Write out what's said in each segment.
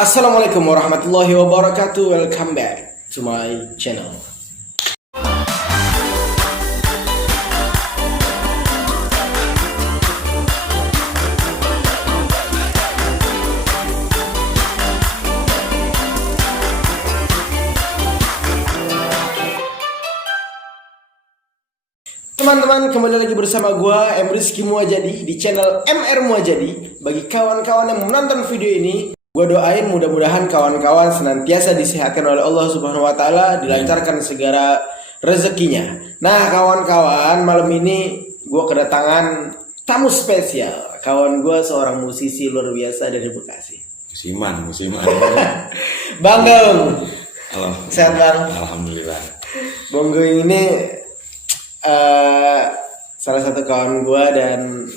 Assalamualaikum warahmatullahi wabarakatuh. Welcome back to my channel. Teman-teman, kembali lagi bersama gua M. Rizky Muajadi di channel MR Muajadi. Bagi kawan-kawan yang menonton video ini, gua doain mudah-mudahan kawan-kawan senantiasa disehatkan oleh Allah Subhanahu wa taala, dilancarkan segala rezekinya. Nah, kawan-kawan, malam ini gua kedatangan tamu spesial. Kawan gua seorang musisi luar biasa dari Bekasi. Musiman. Bang Gaung. Halo. Sehat, Bang? Alhamdulillah. Bang Gaung ini salah satu kawan gua dan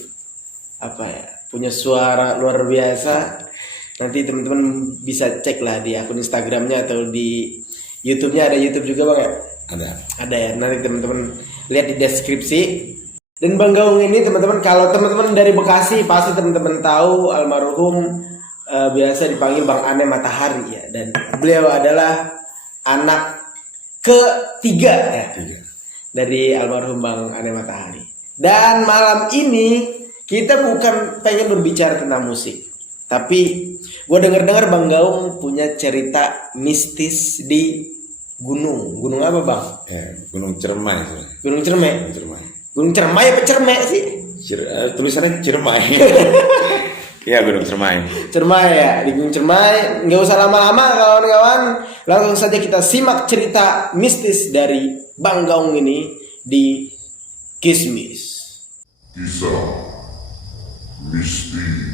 punya suara luar biasa. Nanti teman-teman bisa cek lah di akun Instagramnya atau di YouTube-nya. Ada YouTube juga, Bang, ya? Ada ya. Nanti teman-teman lihat di deskripsi. Dan Bang Gaung ini, teman-teman, kalau teman-teman dari Bekasi pasti teman-teman tahu almarhum biasa dipanggil Bang Ane Matahari ya. Dan beliau adalah anak ketiga ya, dari almarhum Bang Ane Matahari. Dan malam ini kita bukan pengen berbicara tentang musik, tapi gue dengar Bang Gaung punya cerita mistis di gunung. Gunung apa, Bang? Gunung Ciremai. Gunung Ciremai. Gunung Ciremai apa Cermek sih? Tulisannya Ciremai. Iya, Gunung Ciremai. Ciremai ya, di Gunung Ciremai. Nggak usah lama-lama kawan-kawan, langsung saja kita simak cerita mistis dari Bang Gaung ini di Kismis. Kisah mistis.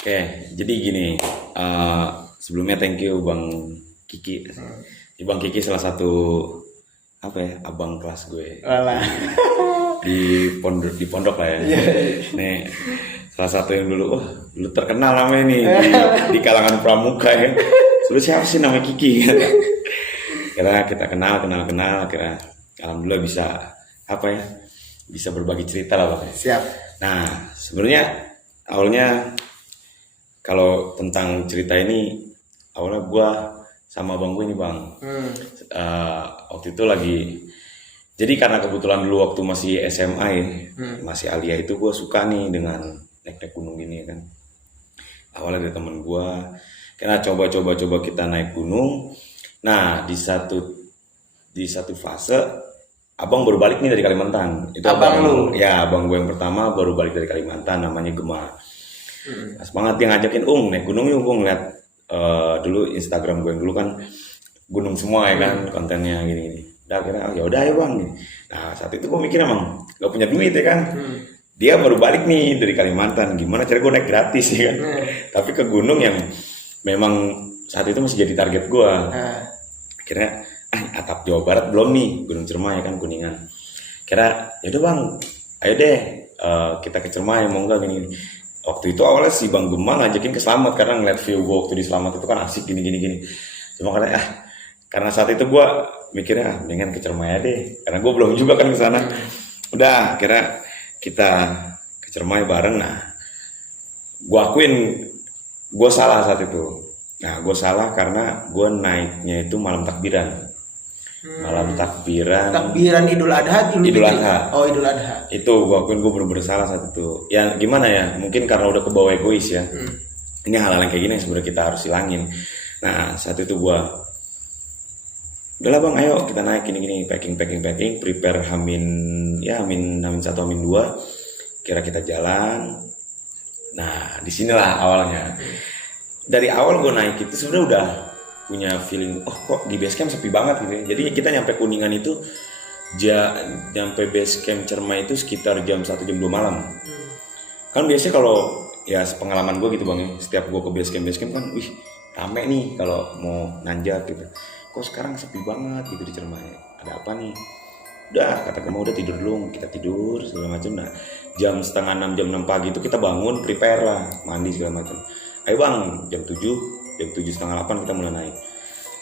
Oke, jadi gini. Sebelumnya thank you Bang Kiki. Bang Kiki salah satu abang kelas gue. di pondok lah ya. Nih, salah satu yang dulu terkenal namanya nih di kalangan pramuka ya. Sebelum siapa sih namanya Kiki? Kira kita kenal, kira alhamdulillah bisa berbagi cerita lah, Bang. Siap. Nah, sebenarnya awalnya kalau tentang cerita ini, awalnya gue sama abang gue ini, Bang. Waktu itu lagi, jadi karena kebetulan dulu waktu masih SMA ya, masih alia itu gue suka nih dengan naik gunung ini kan. Awalnya dari temen gue, karena coba kita naik gunung. Nah, di satu fase, abang baru balik nih dari Kalimantan. Itu abang lu? Ya, abang gue yang pertama baru balik dari Kalimantan, namanya Gema. Semangat yang ngajakin, naik gunung yuk, gue ngeliat dulu Instagram gue yang dulu kan gunung semua ya kan, kontennya gini. Yaudah ya Bang. Nah, saat itu gue mikir emang gak punya duit ya kan. Dia baru balik nih dari Kalimantan, gimana cara gue naik gratis ya kan. Tapi ke gunung yang memang saat itu masih jadi target gue. Akhirnya atap Jawa Barat belum nih, Gunung Ciremai kan, Kuningan. Kira yaudah Bang, ayo deh kita ke Ciremai, mau nggak gini. Waktu itu awalnya si Bang Gema ngajakin ke Slamet karena ngeliat view gue waktu di Slamet itu kan asik gini. Cuma karena saat itu gue mikirnya mendingan ke Ciremai deh, karena gue belum juga kan ke sana. Udah, kira kita ke Ciremai bareng. Nah, gue akuin gue salah saat itu. Nah, gue salah karena gue naiknya itu malam takbiran. Malam takbiran Idul Adha. Idul Adha. Oh, Idul Adha. Itu gue akuin gue bener-bener salah saat itu. Ya gimana ya, mungkin karena udah kebawa egois ya. Ini hal-hal yang kayak gini yang sebenarnya kita harus hilangin. Nah, saat itu gue, udahlah Bang, ayo kita naik gini, packing, prepare hamin 1, hamin 2. Kira kita jalan. Nah, disinilah awalnya. Dari awal gue naik itu sebenarnya udah punya feeling, kok di base camp sepi banget gitu ya. Jadi kita nyampe Kuningan itu, nyampe base camp Ciremai itu sekitar jam 1, jam 2 malam. Kan biasanya kalau, ya pengalaman gue gitu Bang ya, setiap gue ke base camp kan, rame nih kalau mau nanjak gitu. Kok sekarang sepi banget gitu di Ciremai, ada apa nih? Udah kata Gema udah tidur dulu, kita tidur segala macam. Nah jam setengah 6 jam 6 pagi itu kita bangun prepare lah, mandi segala macam. Ayo bang, jam 7 setengah 8 kita mulai naik.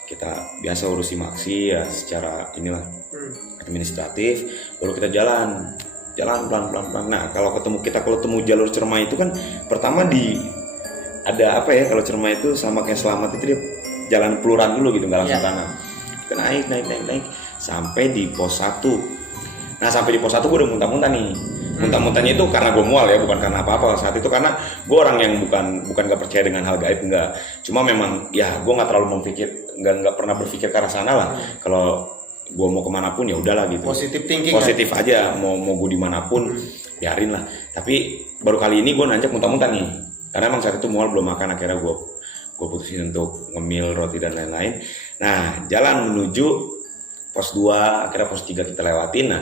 Kita biasa urusi maksi ya secara inilah administratif, baru kita jalan pelan. Nah kalau ketemu jalur Cermai itu kan pertama ada apa ya, kalau Cermai itu sama kayak Selamat itu dia jalan peluran dulu gitu, nggak langsung tanah. Kita naik sampai di pos 1. Nah sampai di pos 1 gue udah muntah-muntah nih. Muntah-muntahnya itu karena gue mual ya, bukan karena apa-apa saat itu, karena gue orang yang bukan gak percaya dengan hal gaib, enggak. Cuma memang ya gue nggak terlalu nggak pernah berpikir ke arah sana lah. Kalau gue mau kemana pun ya udahlah gitu. Positif thinking. Positif kan? Aja, mau gue dimanapun biarin lah. Tapi baru kali ini gue nanjak muntah-muntah nih, karena emang saat itu mual belum makan, akhirnya gue putusin untuk ngemil roti dan lain-lain. Nah jalan menuju pos 2, akhirnya pos 3 kita lewatin. Nah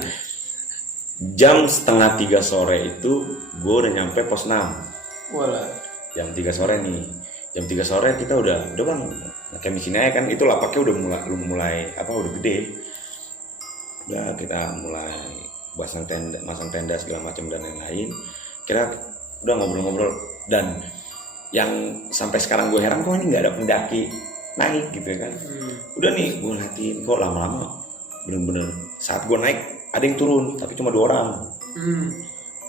jam setengah 3 sore itu gue udah nyampe pos 6. Walah. Jam 3 sore nih. Jam 3 sore kita udah bang, kayak di sini kan itu lapaknya udah mulai udah gede. Udah kita mulai masang tenda segala macam dan lain-lain. Kira udah ngobrol-ngobrol, dan yang sampai sekarang gue heran kok ini nggak ada pendaki naik gitu kan. Udah nih gue liatin kok lama-lama bener-bener saat gue naik ada yang turun tapi cuma 2 orang.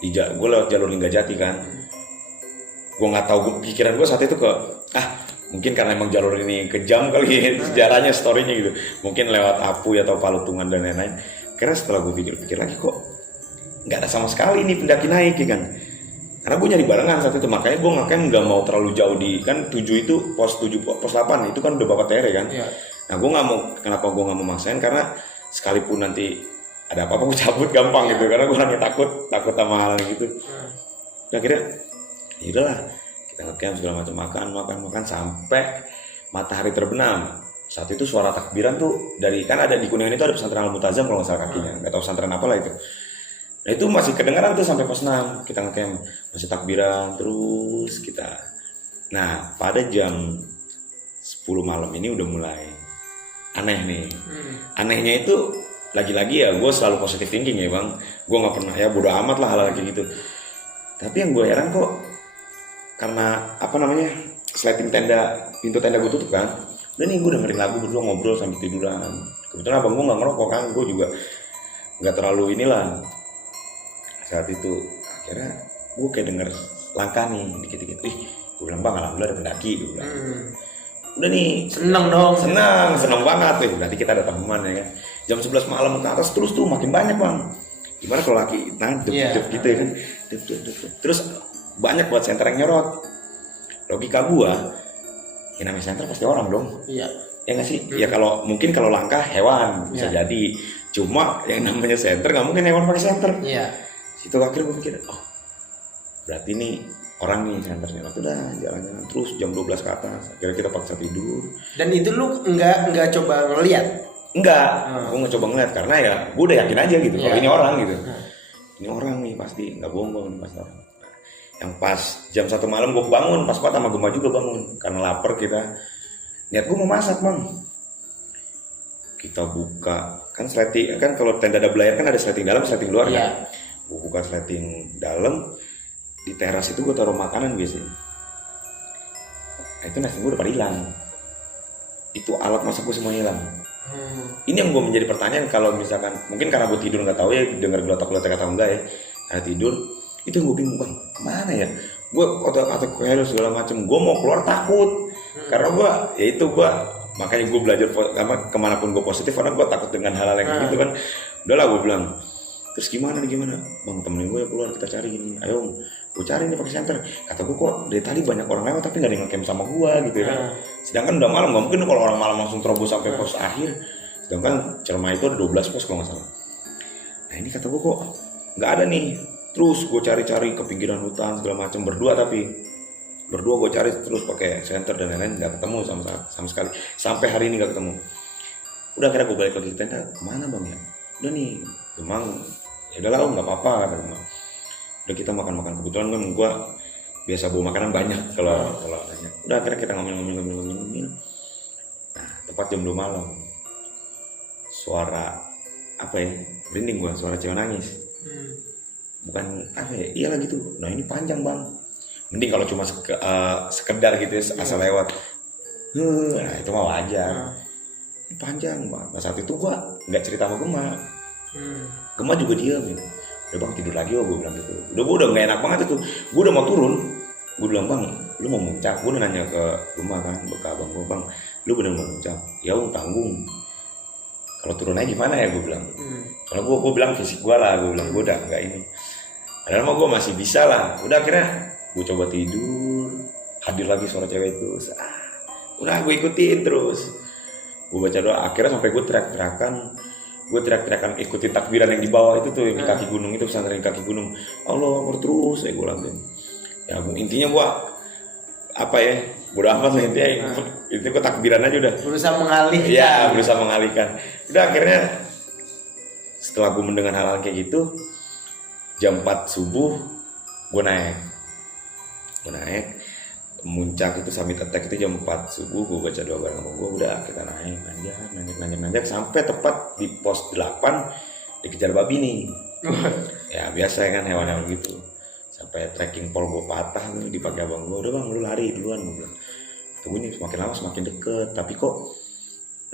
Gue lewat jalur Linggajati kan. Gue nggak tahu, pikiran gue saat itu mungkin karena emang jalur ini kejam kali sejarahnya, storynya gitu, mungkin lewat Apuy atau Palutungan dan lain-lain. Karena setelah gue pikir-pikir lagi kok nggak ada sama sekali nih pendaki naik ya kan. Karena gue nyari barengan saat itu, makanya gue nggak mau terlalu jauh di kan 7 itu pos 8 itu kan udah Bapak Tere kan. Nah gue nggak mau, kenapa gue nggak mau maksain, karena sekalipun nanti ada apa-apa gue cabut gampang gitu, karena gue orangnya takut sama hal gitu. Akhirnya ya udahlah, kita ngecamp segala macam, makan sampai matahari terbenam. Saat itu suara takbiran tuh dari, kan ada di Kuningan itu ada pesantren Al-Mutazam kalau nggak salah kakinya, nggak tahu pesantren apa lah itu. Nah itu masih kedengaran tuh sampai pos 6 kita ngecamp, masih takbiran terus kita. Nah pada jam 10 malam ini udah mulai aneh nih. Anehnya itu lagi-lagi ya gue selalu positive thinking ya bang, gue nggak pernah ya bodo amat lah hal-hal kayak gitu. Tapi yang gue heran kok, karena sleting tenda, pintu tenda gue tutup kan, udah nih gue dengerin lagu berdua ngobrol sambil tiduran. Kebetulan abang gue nggak ngerokok kan, gue juga nggak terlalu inilah saat itu. Akhirnya gue kayak denger langkah nih dikit-dikit. Gue bilang bang alhamdulillah ada pendaki, gue bilang. Udah nih seneng banget tuh, berarti kita ada teman ya kan. Jam 11 malam ke atas terus tuh makin banyak bang. Gimana kalau laki gitu ya kan, terus banyak buat senter yang nyorot. Logika gua ya namanya senter pasti orang dong. Ya nggak sih? Ya kalau mungkin kalau langkah hewan bisa jadi, cuma yang namanya senter nggak mungkin hewan pakai senter. Situ akhirnya gue pikir, berarti nih orang nih senternya. Udah jalan-jalan terus jam 12 ke atas, akhirnya kita paksa tidur. Dan itu lu nggak coba ngeliat? Enggak, gue nggak coba ngeliat karena ya gue udah yakin aja gitu kalau ini orang gitu. Ini orang nih pasti, nggak bohong pasti orang. Yang pas jam 1 malam gue bangun, pas sama Gema juga bangun karena lapar kita. Niat gue mau masak bang. Kita buka kan sleting, kan kalau tenda double layer kan ada sleting dalam, sleting luar kan. Gue buka sleting dalam, di teras itu gue taruh makanan biasanya. Nah, itu nasi gue udah pada hilang. Itu alat masak gue semuanya hilang. Ini yang gue menjadi pertanyaan, kalau misalkan mungkin karena gue tidur nggak tahu ya, dengar gelotak-gelotak atau enggak ya, karena tidur itu yang gue bingung bang, kemana ya? Gue atau kehel segala macam, gue mau keluar takut, karena gue ya itu gue makanya gue belajar kemanapun gue positif, karena gue takut dengan hal-hal yang gitu kan. Udahlah gue bilang, terus gimana bang, temenin gue ya keluar, kita cari gini, ayo gue cari nih pakai senter. Kata gue kok dari tadi banyak orang lewat tapi nggak ada yang ngecamp sama gue gitu kan. Sedangkan udah malam, nggak mungkin kalau orang malam langsung terobos sampai pos akhir. Sedangkan Cermai itu ada 12 pos kalau nggak salah. Nah ini kata gue kok nggak ada nih. Terus gue cari-cari ke pinggiran hutan segala macam, berdua gue cari terus pakai senter dan lain-lain, nggak ketemu sama sekali. Sampai hari ini nggak ketemu. Udah akhirnya gue balik lagi ke tenda, kemana bang ya? Udah nih, Gemang, ya udah lah nggak apa-apa kata Gemang. Udah kita makan-makan, kebetulan kan gue biasa bawa makanan banyak kalau banyak. Udah akhirnya kita ngomel. Nah tepat jam 2 malam, suara apa ya, merinding gue, suara cewek nangis. Bukan apa ya, iyalah gitu. Nah ini panjang bang, mending kalau cuma sekedar gitu ya, asal lewat. Nah itu mah wajar. Ini panjang bang. Nah saat itu gue nggak cerita sama Gema. Gema juga diam gitu. Udah bang tidur lagi, gue bilang gitu. Gue udah nggak enak banget itu. Gue udah mau turun. Gue bilang bang, lu mau muncak? Gue udah nanya ke Gema kan, ke abang gue, bang, lu bener mau muncak? Ya tanggung. Kalau turun aja gimana ya, gue bilang. Kalau gue bilang fisik gue lah, gue bilang gue udah nggak ini. Padahal mah gue masih bisa lah. Udah akhirnya gue coba tidur, hadir lagi suara cewek itu. Udah gue ikutin terus. Gue baca doa. Akhirnya sampai gue teriak-teriakan ikutin takbiran yang di bawah itu tuh, yang di kaki gunung itu, pesantren kaki gunung. Allah Akbar terus, gue lanjutin. Ya intinya gue apa ya? Bodo amat lah intinya. Itu gue takbiran aja udah. Berusaha mengalihkan. Iya, berusaha mengalihkan. Udah akhirnya setelah gue mendengar hal-hal kayak gitu, jam 4 subuh gue naik muncak itu summit attack itu jam 4 subuh. Gue baca doa bareng sama gue, udah kita nanjak sampai tepat di pos 8 dikejar babi nih. Ya biasa kan hewan-hewan gitu. Sampai trekking pole gue patah tuh dipakai abang gue. Udah bang lu lari duluan, gue bilang. Tunggu nih semakin lama semakin deket, tapi kok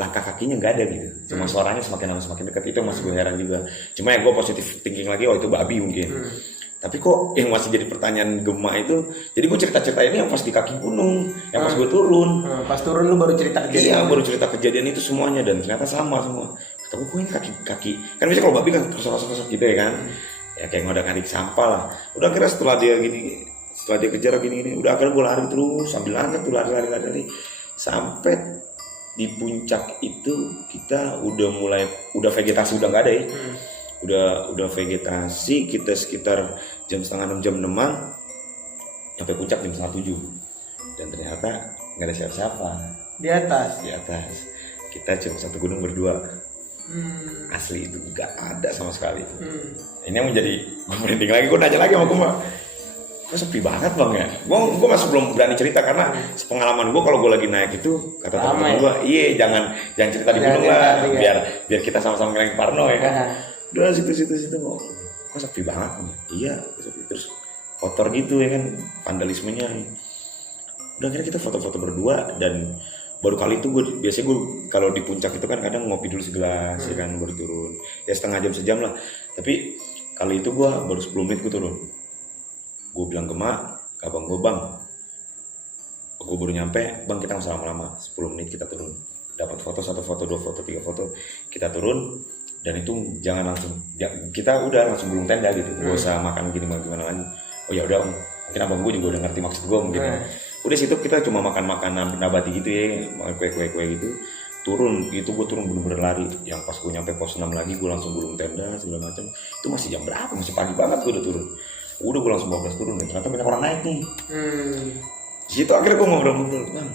langkah kakinya nggak ada gitu. Cuma suaranya semakin lama semakin dekat. Itu masih gue heran juga. Cuma ya gue positif thinking lagi, itu babi mungkin. Tapi kok yang masih jadi pertanyaan Gema itu, jadi gue cerita ini yang pas di kaki gunung, yang pas gue turun. Pas turun lu baru cerita kejadian. Iya, baru cerita kejadian itu semuanya, dan ternyata sama semua. Kata gue ini kaki kan biasanya kalau babi kan kosong gitu ya kan. Ya kayak ngodak-ngadik sampah lah. Udah akhirnya setelah dia kejar gini, udah akhirnya gue lari terus sambil lari sampai di puncak itu kita udah vegetasi udah nggak ada ya. Udah vegetasi, kita sekitar jam 5:30 jam 6-an sampai puncak jam 6:30. Dan ternyata nggak ada siapa-siapa di atas. Kita cuma satu gunung berdua. Asli itu nggak ada sama sekali. Ini yang menjadi gue merinding lagi. Gue nanya lagi sama Gema, kok sepi banget bang ya? Gue masih belum berani cerita karena sepengalaman gue kalau gue lagi naik itu kata teman gue, jangan cerita di gunung lah, biar kita sama-sama ngilangin parno ya kan. Udah situ kok sepi banget bang? Iya sepi, terus kotor gitu ya kan, vandalismenya. Udah akhirnya kita foto-foto berdua, dan baru kali itu biasanya gue kalau di puncak itu kan kadang ngopi dulu segelas ya kan, baru turun ya setengah jam sejam lah. Tapi kali itu gue baru 10 menit gue turun. Gue bilang ke abang gue, bang gue baru nyampe bang, kita nggak usah lama-lama, 10 menit kita turun, dapat foto 1 foto 2 foto 3 foto, kita turun. Dan itu jangan langsung, kita udah langsung gulung tenda gitu, gak usah makan gimana lagi. Oh ya udah, mungkin abang gue juga udah ngerti maksud gue mungkin. Udah situ kita cuma makan nabati gitu ya, makan kue gitu. Turun, itu gue turun bener-bener lari. Yang pas gue nyampe pos 6 lagi, gue langsung gulung tenda segala macam. Itu masih jam berapa? Masih pagi banget gue udah turun. Udah gue langsung 12 turun, dan ternyata banyak orang naik nih. Di situ akhirnya gue ngobrol-ngobrol, bang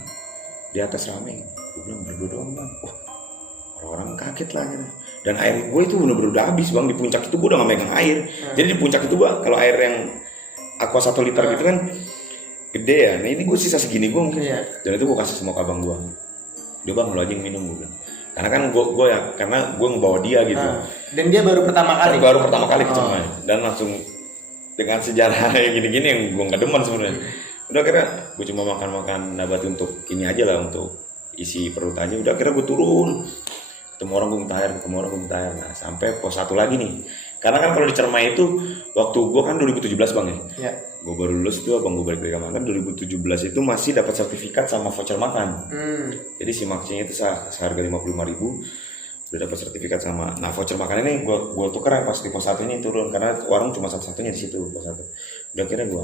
di atas rame. Gue bilang berdua doang bang. Orang-orang kaget lah gitu. Dan air gue itu bener-bener udah habis bang. Di puncak itu gue udah gak megang air. Jadi di puncak itu gue, kalau air yang aqua 1 liter gitu kan gede ya. Nah ini gue sisa segini gue mungkin. Dan itu gue kasih sama abang gue. Dia bang lo aja yang minum, gue bilang. Karena kan karena gue ngebawa dia gitu. Dan dia baru pertama kali ke Cemai. Dan langsung dengan sejarah yang gini-gini yang gue gak demen sebenarnya. Udah akhirnya gue cuma makan nabati untuk ini aja lah, untuk isi perut aja. Udah akhirnya gue turun, ketemu orang gue minta air. Nah sampai pos 1 lagi nih, karena kan kalau di Cermai itu waktu gue kan 2017 bang ya. Gue baru lulus itu, abang gue balik dari Kalimantan 2017 itu masih dapat sertifikat sama voucher makan. Jadi si maksinya itu seharga 55.000 udah dapat sertifikat sama. Nah voucher makan ini gue tukar yang pas di pos 1 ini turun, karena warung cuma satu-satunya di situ pos 1. Udah akhirnya gue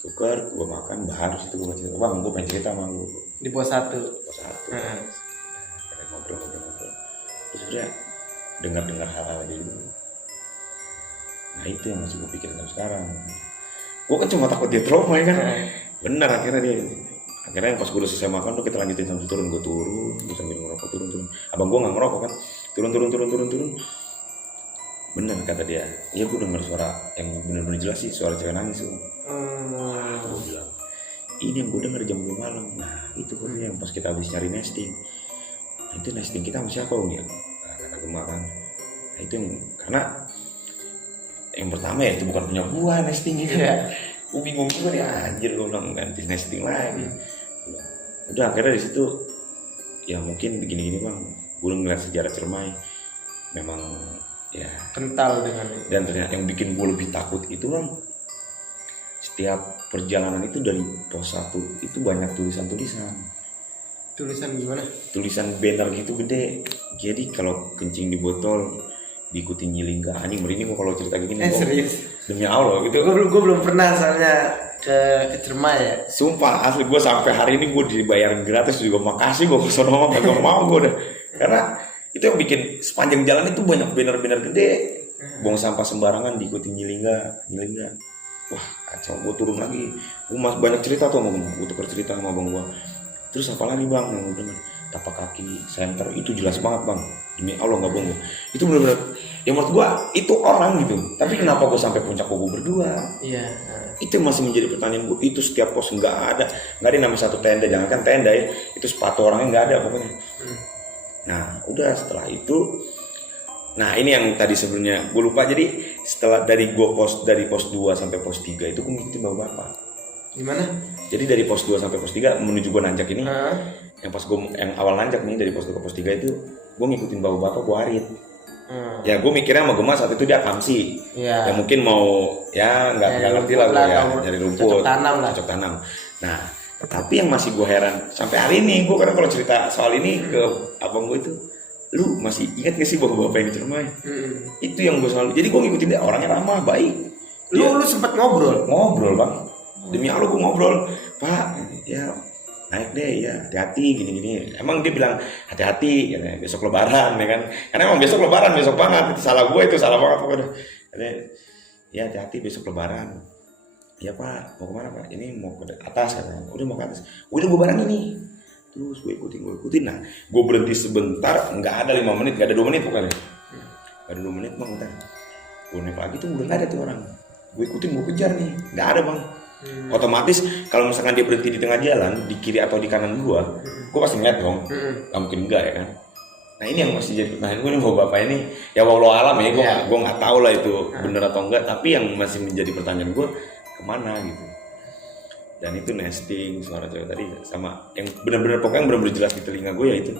tukar, gue makan, baru situ gue cerita, bang gue pengen cerita sama lu di pos 1. Ngobrol terus udah dengar hal-hal gitu. Nah itu yang masih gue pikirin sampai sekarang. Gue kan cuma takut dia trauma ya kan. Benar akhirnya pas gue udah selesai makan tuh kita lanjutin sambil turun. Gue sambil ngerokok turun. Abang gue nggak ngerokok kan, turun. Bener kata dia, iya gue dengar suara yang bener-bener jelas sih, suara cewek nangis tuh. Gue bilang, ini yang gue denger jam 2 malam. Nah itu gue yang pas kita habis nyari nesting. Nah itu nesting kita sama siapa ya? Nah, kata Gema kan, Nah, itu yang karena yang pertama ya itu bukan punya gua nesting gitu. Gue bingung juga nih, anjir gue bilang ganti nesting lagi. Udah akhirnya di situ ya mungkin begini-gini bang, gue ngeliat sejarah Ciremai memang ya Kental dengan itu. dan ternyata yang bikin gue lebih takut itu bang, setiap perjalanan itu dari pos 1 itu banyak tulisan-tulisan Gimana? tulisan banner gitu gede. Jadi kalau kencing di botol diikuti nyilingga, anjing merinding gua kalau cerita gini. Serius? Demi Allah gitu. Gue belum pernah soalnya ke Ciremai ya. Sumpah asli gue sampai hari ini gue dibayarin gratis juga, makasih gue ke sono kagak mau gue udah. Karena itu yang bikin sepanjang jalan itu banyak banner-banner gede. Buang sampah sembarangan diikuti nyilingga. Wah kacau, gue turun lagi. Gue banyak cerita tuh sama gue tukar cerita sama bang gue. Terus apa lagi bang yang udah tapak kaki center itu jelas banget bang, demi Allah nggak bohong. Itu benar-benar yang menurut gue itu orang gitu. Tapi kenapa gue sampai puncak gue berdua? Iya. Itu masih menjadi pertanyaan gue. Itu setiap pos nggak ada namanya satu tenda, jangankan tenda ya, itu sepatu orangnya nggak ada pokoknya. Nah udah setelah itu, nah ini yang tadi sebelumnya gue lupa. Jadi setelah dari pos 2 sampai pos 3 itu gue ngikutin bawa bapak. Gimana? Jadi dari pos 2 sampai pos 3 menuju gue nanjak ini, yang pas gue yang awal nanjak nih dari pos 2 ke pos 3 itu gue ngikutin bawa bapak gue arit. Ya gue mikirnya sama Gemma saat itu dia kamsi, ya mungkin mau ya nggak ngerti lah gue ya dari rumput, cocok tanam. Nah tapi yang masih gue heran sampai hari ini gue kadang kalau cerita soal ini ke abang gue itu, lu masih ingat gak sih bapak yang di Ciremai? Itu yang gue selalu, jadi gue ngikutin dia, orangnya ramah baik. Lu sempat ngobrol bang, demi Allah gue ngobrol, Pak ya naik deh ya, hati-hati gini-gini. Emang dia bilang hati-hati ya, besok lebaran ya kan, karena emang besok lebaran, besok banget, itu salah gue, itu salah banget pokoknya. Ya hati-hati besok lebaran. Ya Pak, mau kemana Pak? Ini mau ke atas katanya. Udah mau ke atas, udah gue barang ini. Terus gue ikutin. Nah gue berhenti sebentar, nggak ada 5 menit, nggak ada 2 menit pokoknya. Nggak ada 2 menit bang, udah gue naik lagi tuh udah nggak ada tuh orang. Gue ikutin, gue kejar nih, nggak ada bang. Otomatis kalau misalkan dia berhenti di tengah jalan, di kiri atau di kanan gue pasti ngeliat dong. Gak mungkin enggak ya kan. Nah ini yang masih jadi pertanyaan gue nih, bahwa bapak ini ya wallahu alam ya, gue nggak tahu lah itu bener atau enggak. Tapi yang masih menjadi pertanyaan gue, kemana gitu. Dan itu nesting suara cewek tadi sama yang benar-benar pokoknya yang benar-benar jelas di telinga gue ya itu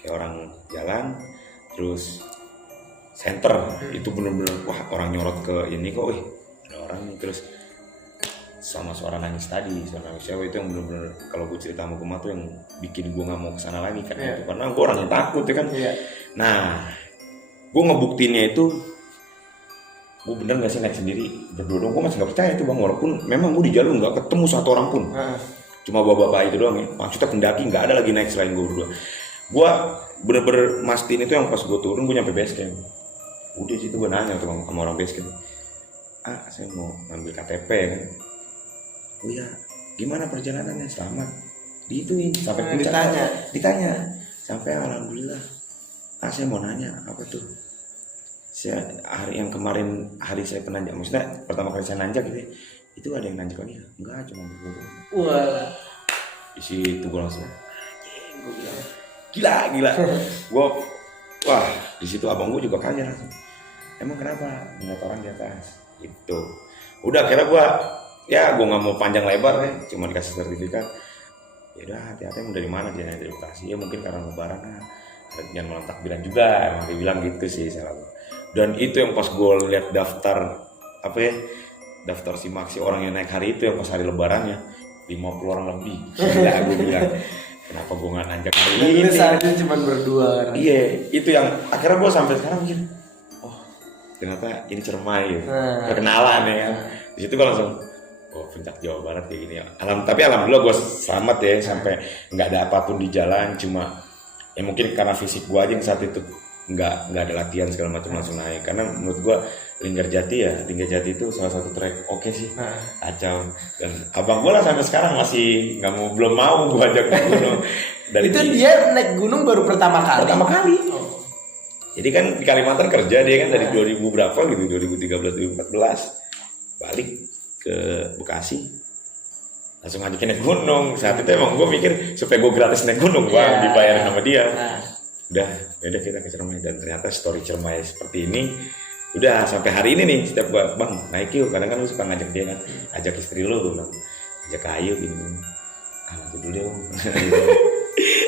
kayak orang jalan terus center itu benar-benar wah orang nyorot ke ini kok, ada orang nih. Terus sama suara nangis tadi, suara nangis cewek itu yang benar-benar kalau gue cerita sama Gemma tuh yang bikin gue nggak mau kesana lagi kan itu karena gue orang yang takut ya kan. Nah gue ngebuktiinnya itu gue bener nggak sih naik sendiri berdua, gue masih nggak percaya itu bang, walaupun memang gue di jalur nggak ketemu satu orang pun, cuma bapak-bapak itu doang ya, maksudnya pendaki nggak ada lagi naik selain gue berdua. Gue bener-bener mastiin itu yang pas gue turun gue nyampe base camp, udah situ gue nanya tuh sama orang base camp, saya mau ambil KTP kan, oh ya gimana perjalanannya, selamat, diituin sampai ditanya sampai alhamdulillah. Saya mau nanya apa tuh, saya hari yang kemarin hari saya penanjak, maksudnya pertama kali saya nanjak gitu, itu ada yang nanjak lagi enggak, cuma gue. Wah di situ gue langsung gue bilang gila gue, wah di situ abang gue juga kaget langsung, emang kenapa ngeliat orang di atas itu. Udah akhirnya gue nggak mau panjang lebar ya, cuma dikasih sertifikat. Ya udah hati-hati, mau dari mana, dia dari Bekasi ya, mungkin karena lebaran jangan malam takbiran juga, emang dia bilang gitu sih salah. Dan itu yang pas gue lihat daftar daftar simaksi orang yang naik hari itu yang pas hari lebarannya 50 orang lebih. Gila gue bilang kenapa gue nggak nanjak hari ini saatnya cuma berdua. Iya itu yang akhirnya gue sampai sekarang mikir, oh ternyata ini Ciremai gitu. Perkenalan ya kan. Di situ gue langsung puncak Jawa Barat kayak gini ya. Tapi alhamdulillah gue selamat ya, sampai nggak ada apapun di jalan, cuma ya mungkin karena fisik gue aja yang saat itu nggak ada latihan segala macam langsung naik. Karena menurut gue Linggarjati itu salah satu trek oke sih, kacau. Dan abang gue lah sampai sekarang masih belum mau gue ajak ke gunung. Itu dia naik gunung baru pertama kali. Jadi kan di Kalimantan kerja dia kan dari 2000 berapa gitu, 2013 2014 balik ke Bekasi langsung ngajakin naik gunung. Saat itu emang gue mikir supaya gue gratis naik gunung, dibayarin sama dia. Udah Ya udah kita ke Ciremai, dan ternyata story Ciremai seperti ini udah sampai hari ini nih. Setiap gua, bang naik yuk, kadang kan lu suka ngajak dia kan, ajak istri lu bilang, ajak ke Ayu gini, nanti dulu deh.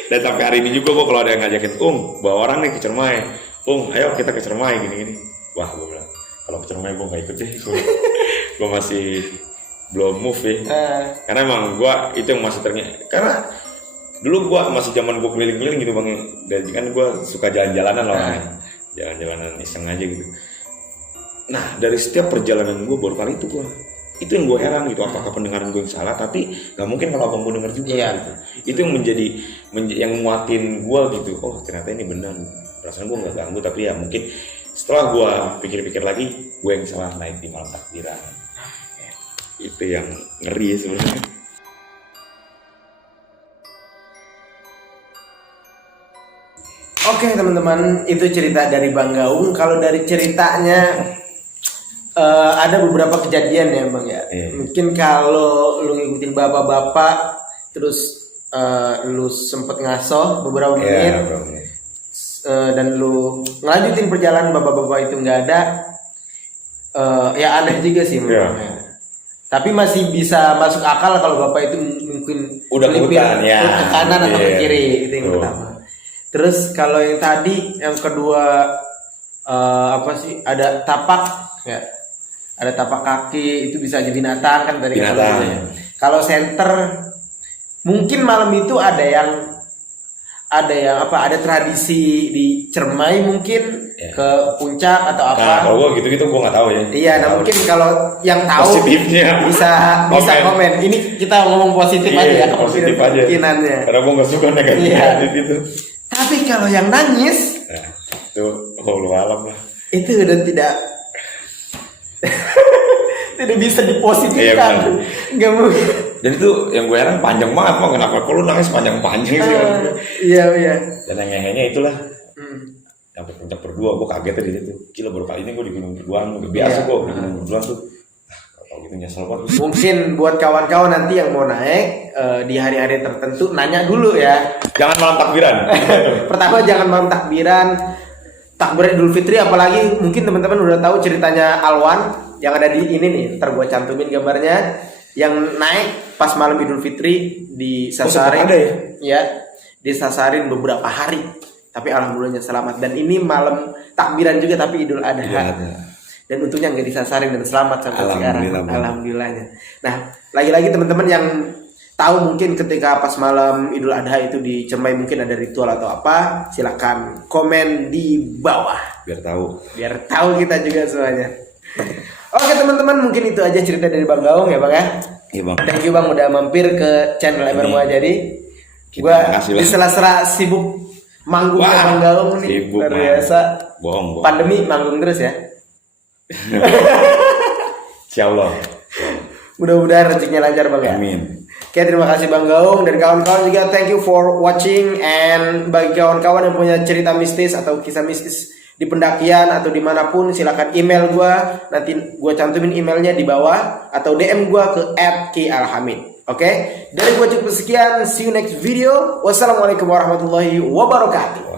Dan sampai hari ini juga gua kalau ada yang ngajakin, bawa orang nih ke Ciremai, ayo kita ke Ciremai gini, wah gua bilang kalau ke Ciremai gua nggak ikut deh, gua masih belum move ya, karena emang gua itu yang masih karena dulu gua masih zaman gua keliling-keliling gitu bang, dan kan gua suka jalan-jalanan lah, jalan-jalanan iseng aja gitu. Nah dari setiap perjalanan gua baru kali itu itu yang gue heran gitu, apakah pendengaran gue yang salah, tapi nggak mungkin kalau abang gue denger juga gitu. Itu yang menjadi yang nguatin gue gitu, oh ternyata ini benar, perasaan gue nggak ganggu, tapi ya mungkin setelah gue pikir-pikir lagi gue yang salah naik di malam takbiran. Itu yang ngeri sebenarnya. Oke teman-teman, itu cerita dari Bang Gaung. Kalau dari ceritanya ada beberapa kejadian ya bang ya. Mungkin kalau lu ngikutin bapak-bapak, terus lu sempet ngasoh beberapa menit, dan lu ngelanjutin perjalanan bapak-bapak itu nggak ada, ya aneh juga sih menurutnya. Tapi masih bisa masuk akal kalau bapak itu mungkin udah ke kanan atau ke iya. kiri, itu yang pertama. Terus kalau yang tadi, yang kedua apa sih? Ada tapak ya. Ada tapak kaki, itu bisa jadi binatang kan dari binatang. Kalau center mungkin malam itu ada yang apa? Ada tradisi di Ciremai mungkin ke puncak atau apa? Nah, kalau gua gitu-gitu gua nggak tahu ya. Iya, nah mungkin kalau yang tahu positifnya bisa komen. Ini kita ngomong positif aja ya, positif aja. Kemungkinannya. Karena gua nggak suka negatif itu. Tapi kalau yang nangis, nah, itu lu alam lah. Itu udah tidak bisa dipositifkan, nggak mungkin. Dan itu yang gue heran panjang banget bang, kenapa kalau nangis panjang-panjang sih? Iya. Dan yang ngehenya itulah sampai puncak berdua, gue kaget di situ. Gila baru kali ini gue di gunung berduaan, gue biasa gue di gunung berduaan tuh. Kalau gitu nyesel banget. Mungkin buat kawan-kawan nanti yang mau naik di hari-hari tertentu nanya dulu ya. Jangan malam takbiran. Pertama jangan malam takbiran Idul Fitri, apalagi mungkin teman-teman udah tahu ceritanya Alwan yang ada di ini nih, ntar gue cantumin gambarnya, yang naik pas malam Idul Fitri disasarin, disasarin beberapa hari, tapi alhamdulillahnya selamat. Dan ini malam takbiran juga tapi Idul Adha, dan untungnya nggak disasarin dan selamat sampai sekarang, alhamdulillahnya. Nah lagi-lagi teman-teman yang tahu mungkin ketika pas malam Idul Adha itu di Ciremai mungkin ada ritual atau apa, silakan komen di bawah biar tahu kita juga semuanya. Oke teman-teman, mungkin itu aja cerita dari Bang Gaung ya bang ya. Iya bang. Thank you bang udah mampir ke channel Emir Muhajadi. Gua di sela-sela sibuk manggung Bang Gaung nih, luar biasa. Bohong. Pandemi manggung terus ya. Insyaallah. Mudah-mudahan rezekinya lancar bang ya. Amin. Oke, terima kasih Bang Gaung dan kawan-kawan juga, thank you for watching. And bagi kawan-kawan yang punya cerita mistis atau kisah mistis di pendakian atau dimanapun, silakan email gue, nanti gue cantumin emailnya di bawah, atau DM gue ke @kialhamid. Oke, dari gue cukup sekian, see you next video. Wassalamualaikum warahmatullahi wabarakatuh.